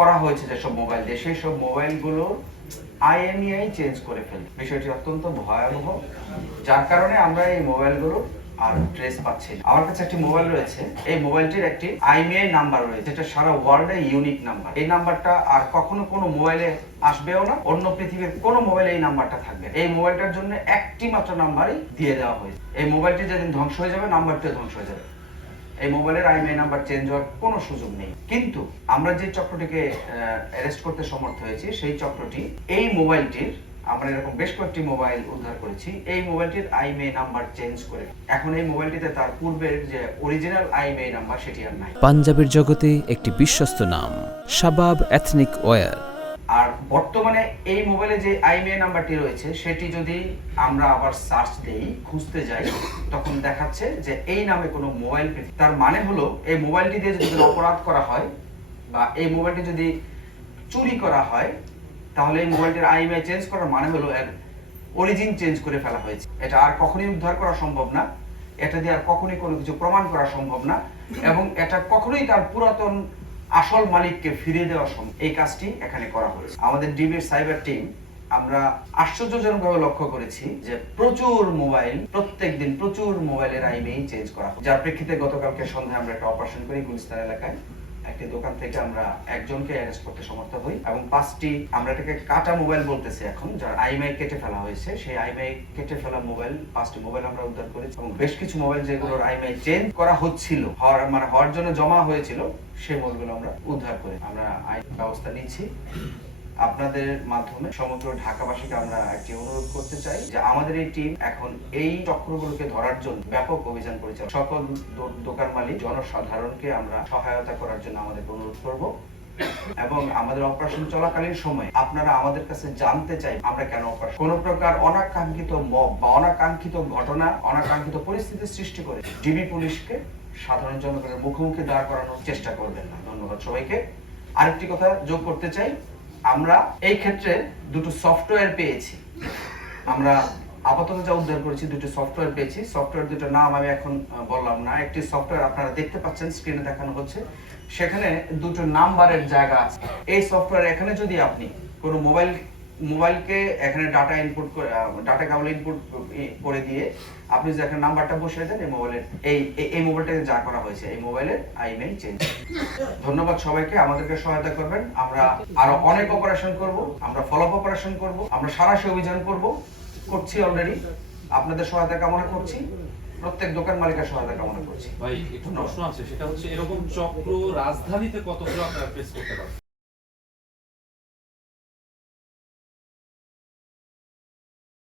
করা হয়েছে যেসব মোবাইল দিয়ে, সেই সব মোবাইলগুলো IMEI চেঞ্জ করে ফেলে। বিষয়টি অত্যন্ত ভয়াবহ, যার কারণে আমরা এই মোবাইলগুলো আর ট্রেস পাচ্ছি না। আমার কাছে একটি মোবাইল রয়েছে, এই মোবাইলটির একটি IMEI নাম্বার রয়েছে, যেটা সারা ওয়ার্ল্ডে ইউনিক নাম্বার। এই নাম্বারটা আর কখনো কোনো মোবাইলে আসবেও না, অন্য পৃথিবীর কোনো মোবাইলে এই নাম্বারটা থাকবে। এই মোবাইলটার জন্য একটি মাত্র নাম্বারই দিয়ে দেওয়া হয়েছে। এই মোবাইলটি যেদিন ধ্বংস হয়ে যাবে, নাম্বারটিও ধ্বংস হয়ে যাবে। এই মোবাইলের IMEI নাম্বার চেঞ্জ হওয়ার কোনো সুযোগ নেই। কিন্তু আমরা যে চক্রটিকে অ্যারেস্ট করতে সমর্থ হয়েছি, সেই চক্রটি এই মোবাইলটির, আমরা এরকম বেশ কয়েকটি মোবাইল উদ্ধার করেছি, এই মোবাইলটির IMEI নাম্বার চেঞ্জ করে এখন এই মোবাইলটিতে তার পূর্বের যে অরিজিনাল IMEI নাম্বার সেটি আর নাই। পাঞ্জাবের জগতে একটি বিশ্বস্ত নাম, শাবাব এথনিক ওয়্যার। আর বর্তমানে এই মোবাইলে যে IMEI নাম্বারটি রয়েছে, সেটি যদি আমরা আবার সার্চ দেই, খুঁজতে যাই, তখন দেখাচ্ছে যে এই নামে কোনো মোবাইল, তার মানে হলো এই মোবাইলটি দিয়ে যদি অপরাধ করা হয় বা এই মোবাইলটি যদি চুরি করা হয়, তাহলে এই মোবাইলটির IMEI চেঞ্জ করার মানে হলো এর অরিজিন চেঞ্জ করে ফেলা হয়েছে। এটা আর কখনোই উদ্ধার করা সম্ভব না, এটা দিয়ে আর কখনোই কোনো কিছু প্রমাণ করা সম্ভব না, এবং এটা কখনোই তার পুরাতন আসল মালিককে ফিরিয়ে দেওয়া সম্ভব। এই কাজটি এখানে করা হয়েছে। আমাদের ডিবির সাইবার টিম, আমরা আশ্চর্যজনকভাবে লক্ষ্য করেছি যে প্রচুর মোবাইল, প্রত্যেকদিন প্রচুর মোবাইলের IMEI চেঞ্জ করা হয়, যার প্রেক্ষিতে গতকালকে সন্ধ্যায় আমরা একটা অপারেশন করি গুলিস্তান এলাকায়। একটি দোকান থেকে আমরা একজনকে অ্যারেস্ট করতে সমর্থ হই, এবং 5টি, আমরা এটাকে কাটা মোবাইল বলতেছি এখন, যার IMEI কেটে ফেলা হয়েছে, সেই IMEI কেটে ফেলা মোবাইল 5টি মোবাইল আমরা উদ্ধার করেছি, এবং বেশ কিছু মোবাইল যেগুলোর IMEI চেঞ্জ করা হচ্ছিল, হওয়ার জন্য জমা হয়েছিল, সেই মোবাইলগুলো আমরা উদ্ধার করে আমরা আইন ব্যবস্থা নিচ্ছি। আপনাদের মাধ্যমে সমগ্র ঢাকাবাসীকে আমরা একটি অনুরোধ করতে চাই যে আমাদের এই টিম এখন এই চক্রগুলোকে ধরার জন্য ব্যাপক অভিযান পরিচালনা, সকল দোকান মালিক, জনসাধারণকে আমরা সহায়তা করার জন্য আমাদের অনুরোধ করব, এবং আমাদের অপারেশন চলাকালীন সময় আপনারা আমাদের কাছে জানতে চাই আমরা কেন অপারেশন, কোন প্রকার অনাকাঙ্ক্ষিত মব বা অনাকাঙ্ক্ষিত ঘটনা, অনাকাঙ্ক্ষিত পরিস্থিতি সৃষ্টি করে ডিবি পুলিশকে সাধারণ জনগণের মুখোমুখি দাঁড় করানোর চেষ্টা করবেন না। ধন্যবাদ সবাইকে। আরেকটি কথা যোগ করতে চাই, আমরা এই ক্ষেত্রে দুটো সফটওয়্যার পেয়েছি। আমরা আপাতত যা উদ্ধার করেছি, দুটো সফটওয়্যার পেয়েছি। সফটওয়্যার দুটোর নাম আমি এখন বললাম না। একটি সফটওয়্যার আপনারা দেখতে পাচ্ছেন, স্ক্রিনে দেখানো হচ্ছে, সেখানে দুটো নাম্বারের জায়গা আছে। এই সফটওয়্যার এখানে যদি আপনি কোনো মোবাইলকে এখানে ডাটা কেবল ইনপুট করে দিয়ে আপনি যে এখানে নাম্বারটা বসিয়ে দেন, এই মোবাইলের এই মোবাইলটাকে যা করা হয়েছে, এই মোবাইলের IMEI চেঞ্জ। ধন্যবাদ সবাইকে, আমাদেরকে সহায়তা করবেন। আমরা আরো অনেক অপারেশন করব, আমরা ফলো আপ অপারেশন করব, আমরা সারাশি অভিযান করছি অলরেডি। আপনাদের সহায়তা কামনা করছি, প্রত্যেক দোকান মালিকের সহায়তা কামনা করছি। ভাই একটু প্রশ্ন আছে, সেটা হচ্ছে এরকম চক্র রাজধানীতে কতগুলো আপনারা ফেস করতে পারেন?